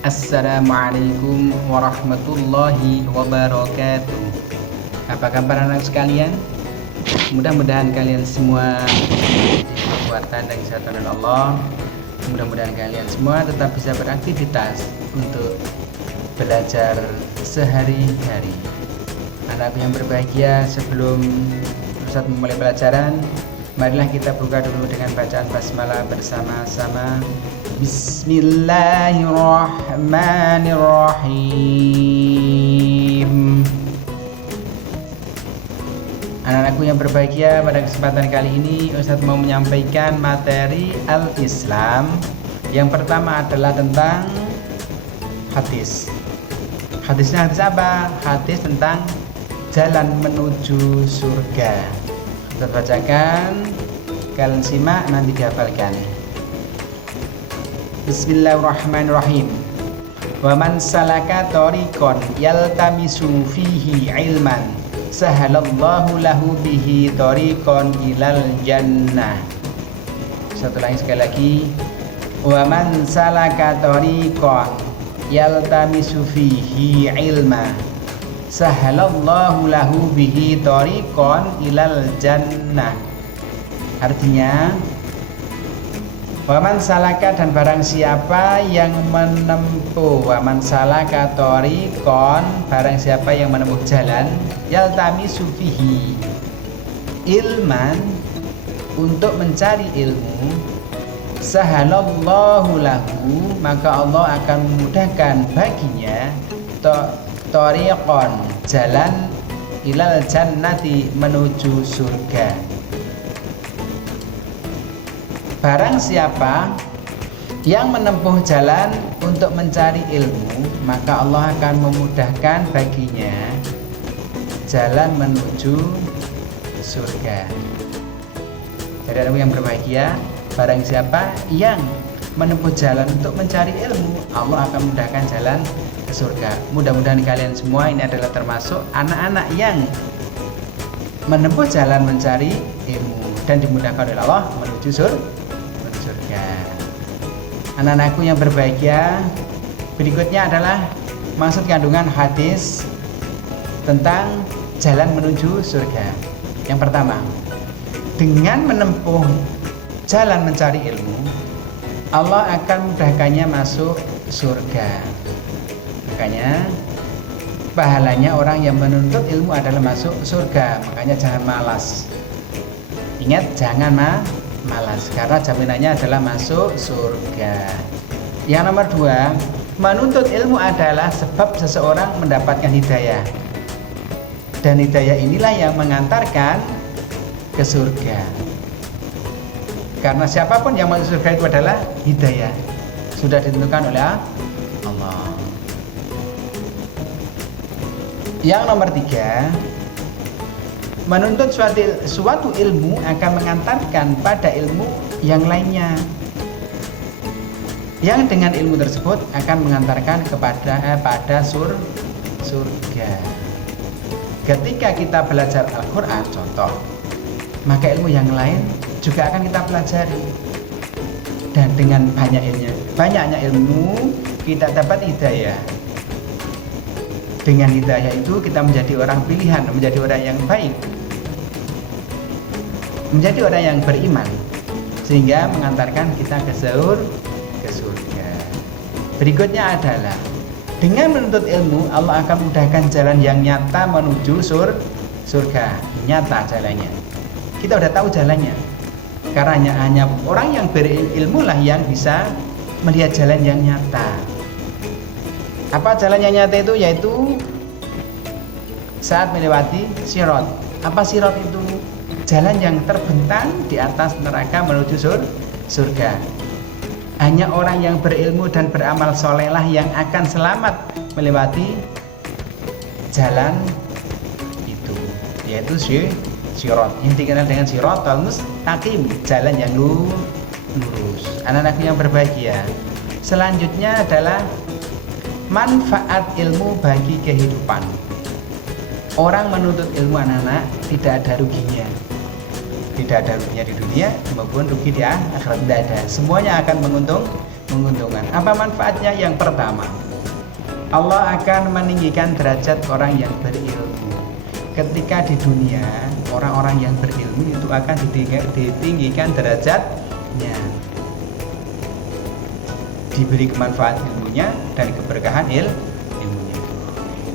Assalamualaikum warahmatullahi wabarakatuh. Apa kabar anak sekalian? Mudah-mudahan kalian semua diberi kekuatan dan kesehatan dari Allah. Mudah-mudahan kalian semua tetap bisa beraktivitas untuk belajar sehari-hari. Anakku yang berbahagia, sebelum Ustaz memulai pelajaran, marilah kita buka dulu dengan bacaan basmalah bersama-sama. Bismillahirrahmanirrahim. Anak-anakku yang berbahagia, pada kesempatan kali ini Ustaz mau menyampaikan materi Al-Islam. Yang pertama adalah tentang hadis. Hadisnya hadis apa? Hadis tentang jalan menuju surga. Ustaz bacakan, kalian simak, nanti dihafalkan. Bismillahirrahmanirrahim. Wa man salaka tariqan yaltamisu fihi ilman sahalallahu lahu bihi tariqan ilal jannah. Satu lagi, sekali lagi. Wa man salaka tariqan yaltamisu fihi ilman sahalallahu lahu bihi tariqan ilal jannah. Artinya, waman salaka, dan barang siapa yang menempuh, waman salaka tariqan, barang siapa yang menempuh jalan, yaltamisu fihi ilman, untuk mencari ilmu, sahalallahu lahu, maka Allah akan memudahkan baginya tariqan, jalan, ilal jannati, menuju surga. Barang siapa yang menempuh jalan untuk mencari ilmu, maka Allah akan memudahkan baginya jalan menuju surga. Jadi anak yang berbahagia, barang siapa yang menempuh jalan untuk mencari ilmu, Allah akan memudahkan jalan ke surga. Mudah-mudahan kalian semua ini adalah termasuk anak-anak yang menempuh jalan mencari ilmu dan dimudahkan oleh Allah menuju surga. Anak-anakku yang berbahagia, berikutnya adalah maksud kandungan hadis tentang jalan menuju surga. Yang pertama, dengan menempuh jalan mencari ilmu, Allah akan memudahkannya masuk surga. Makanya pahalanya orang yang menuntut ilmu adalah masuk surga. Makanya jangan malas. Ingat, jangan malas, karena jaminannya adalah masuk surga. Yang nomor dua, menuntut ilmu adalah sebab seseorang mendapatkan hidayah, dan hidayah inilah yang mengantarkan ke surga. Karena siapapun yang masuk surga itu adalah hidayah, sudah ditentukan oleh Allah. Yang nomor tiga, menuntut suatu ilmu akan mengantarkan pada ilmu yang lainnya, yang dengan ilmu tersebut akan mengantarkan pada surga. Ketika kita belajar Al-Quran, contoh, maka ilmu yang lain juga akan kita pelajari, dan dengan banyaknya ilmu kita dapat hidayah. Dengan hidayah itu kita menjadi orang pilihan, menjadi orang yang baik, menjadi orang yang beriman, sehingga mengantarkan kita ke surga. Berikutnya adalah dengan menuntut ilmu, Allah akan memudahkan jalan yang nyata menuju surga. Nyata jalannya, kita udah tahu jalannya, karena hanya orang yang berilmu lah yang bisa melihat jalan yang nyata. Apa jalan yang nyata itu? Yaitu saat melewati sirat. Apa sirat itu? Jalan yang terbentang di atas neraka menuju surga. Hanya orang yang berilmu dan beramal solehlah yang akan selamat melewati jalan itu, yaitu sirat, yang dikenal dengan siratal mustaqim, jalan yang lurus. Anak-anakku yang berbahagia, selanjutnya adalah manfaat ilmu bagi kehidupan. Orang menuntut ilmu, anak-anak, tidak ada ruginya. Tidak ada ruginya di dunia maupun rugi di akhirat, tidak ada. Semuanya akan menguntungkan. Apa manfaatnya? Yang pertama, Allah akan meninggikan derajat orang yang berilmu. Ketika di dunia, orang-orang yang berilmu itu akan ditinggikan derajatnya, diberi kemanfaat ilmunya dan keberkahan ilmunya.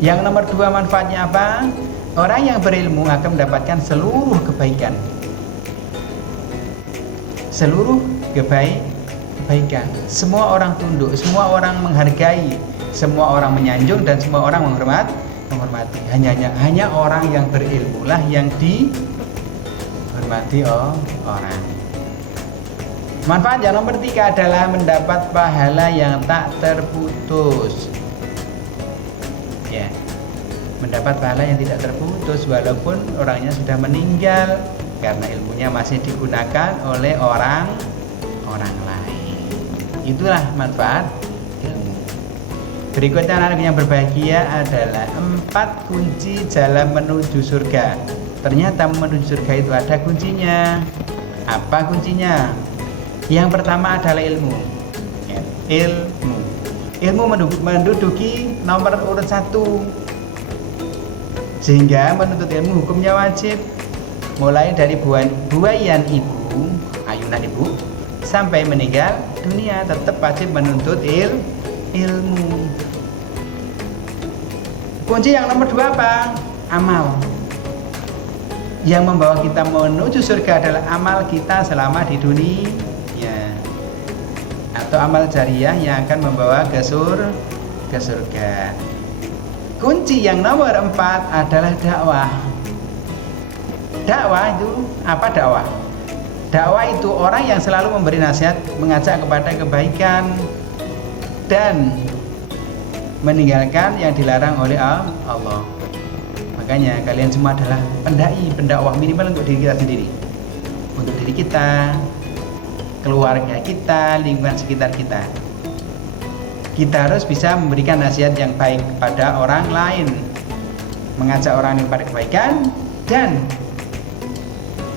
Yang nomor dua manfaatnya apa? Orang yang berilmu akan mendapatkan seluruh kebaikan. Seluruh kebaikan. Semua orang tunduk, semua orang menghargai, semua orang menyanjung, dan semua orang menghormati. Hanya orang yang berilmu lah yang dihormati orang. Manfaat yang nomor tiga adalah mendapat pahala yang tak terputus. Ya, mendapat pahala yang tidak terputus walaupun orangnya sudah meninggal, karena ilmunya masih digunakan oleh orang lain. Itulah manfaat ilmu. Berikutnya anak yang berbahagia adalah 4 kunci jalan menuju surga. Ternyata menuju surga itu ada kuncinya. Apa kuncinya? Yang pertama adalah ilmu. Ilmu menduduki nomor urut 1. Sehingga menuntut ilmu hukumnya wajib. Mulai dari buayan ibu, ayunan ibu, sampai meninggal dunia tetap wajib menuntut ilmu. Kunci yang nomor 2 apa? Amal. Yang membawa kita menuju surga adalah amal kita selama di dunia, atau amal jariah yang akan membawa ke surga. Kunci yang nomor 4 adalah dakwah. Dakwah itu apa? Dakwah itu orang yang selalu memberi nasihat, mengajak kepada kebaikan, dan meninggalkan yang dilarang oleh Allah. Makanya kalian semua adalah pendai, pendakwah, minimal untuk diri kita sendiri, untuk diri kita, keluarga kita, lingkungan sekitar kita. Kita harus bisa memberikan nasihat yang baik kepada orang lain, mengajak orang lain pada kebaikan, dan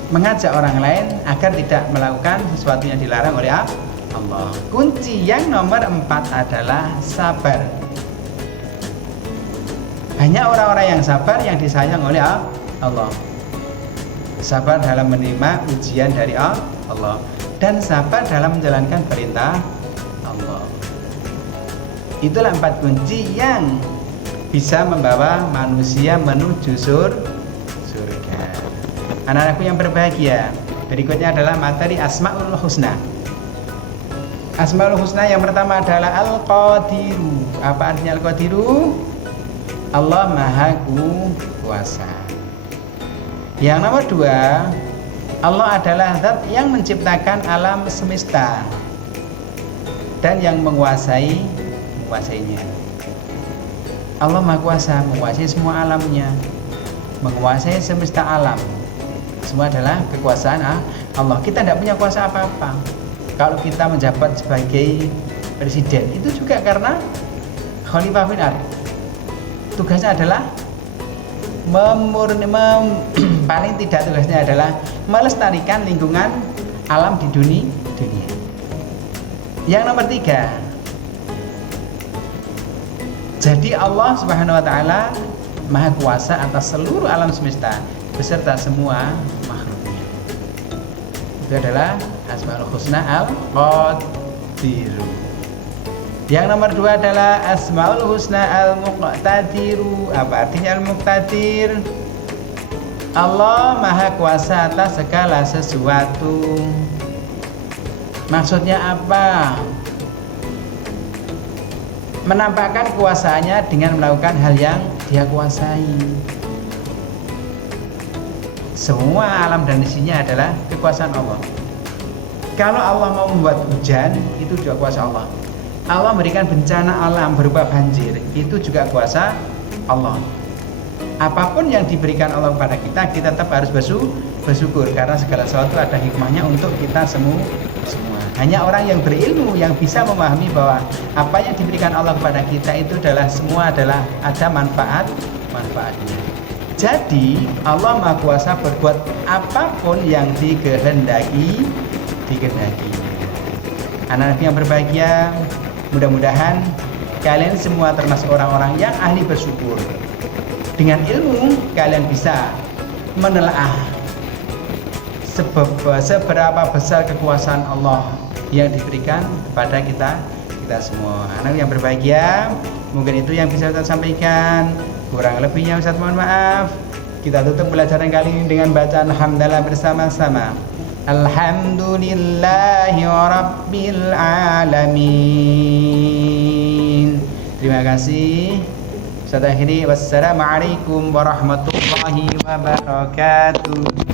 mengajak orang lain agar tidak melakukan sesuatu yang dilarang oleh Allah. Kunci yang nomor 4 adalah sabar. Hanya orang-orang yang sabar yang disayang oleh Allah. Sabar dalam menerima ujian dari Allah, dan sabar dalam menjalankan perintah Allah. Itulah 4 kunci yang bisa membawa manusia menuju surga. Anak-anakku yang berbahagia, berikutnya adalah materi Asmaul Husna. Asmaul Husna yang pertama adalah Al-Qadiru. Apa artinya Al-Qadiru? Allah Maha Kuasa. Yang nomor 2, Allah adalah zat yang menciptakan alam semesta dan yang menguasainya. Allah Maha Kuasa, menguasai semua alamnya, menguasai semesta alam. Semua adalah kekuasaan Allah. Kita tidak punya kuasa apa-apa. Kalau kita menjabat sebagai presiden, itu juga karena Khalifah fil ardh. Tugasnya adalah paling tidak tugasnya adalah melestarikan lingkungan alam di dunia. Yang nomor 3, jadi Allah Subhanahu wa Ta'ala Maha Kuasa atas seluruh alam semesta beserta semua makhluknya. Itu adalah Asmaul Husna Al-Qadiru. Yang nomor 2 adalah Asmaul Husna Al-Muqtadiru. Apa artinya Al-Muqtadir? Allah Maha Kuasa atas segala sesuatu. Maksudnya apa? Menampakkan kuasanya dengan melakukan hal yang Dia kuasai. Semua alam dan isinya adalah kekuasaan Allah. Kalau Allah mau membuat hujan, itu juga kuasa Allah. Allah memberikan bencana alam berupa banjir, itu juga kuasa Allah. Apapun yang diberikan Allah kepada kita, kita tetap harus bersyukur karena segala sesuatu ada hikmahnya untuk kita semua. Hanya orang yang berilmu yang bisa memahami bahwa apa yang diberikan Allah kepada kita itu adalah semua adalah ada manfaatnya. Jadi Allah Maha Kuasa berbuat apapun yang dikehendaki. Anak-anak yang berbahagia, mudah-mudahan kalian semua termasuk orang-orang yang ahli bersyukur. Dengan ilmu kalian bisa menelaah seberapa besar kekuasaan Allah yang diberikan kepada kita semua. Anak yang berbahagia, mungkin itu yang bisa Ustaz sampaikan. Kurang lebihnya Ustaz mohon maaf. Kita tutup pelajaran kali ini dengan bacaan hamdalah bersama-sama. Alhamdulillahi rabbil alamin. Terima kasih. Ustaz akhiri, wassalamualaikum warahmatullahi wabarakatuh.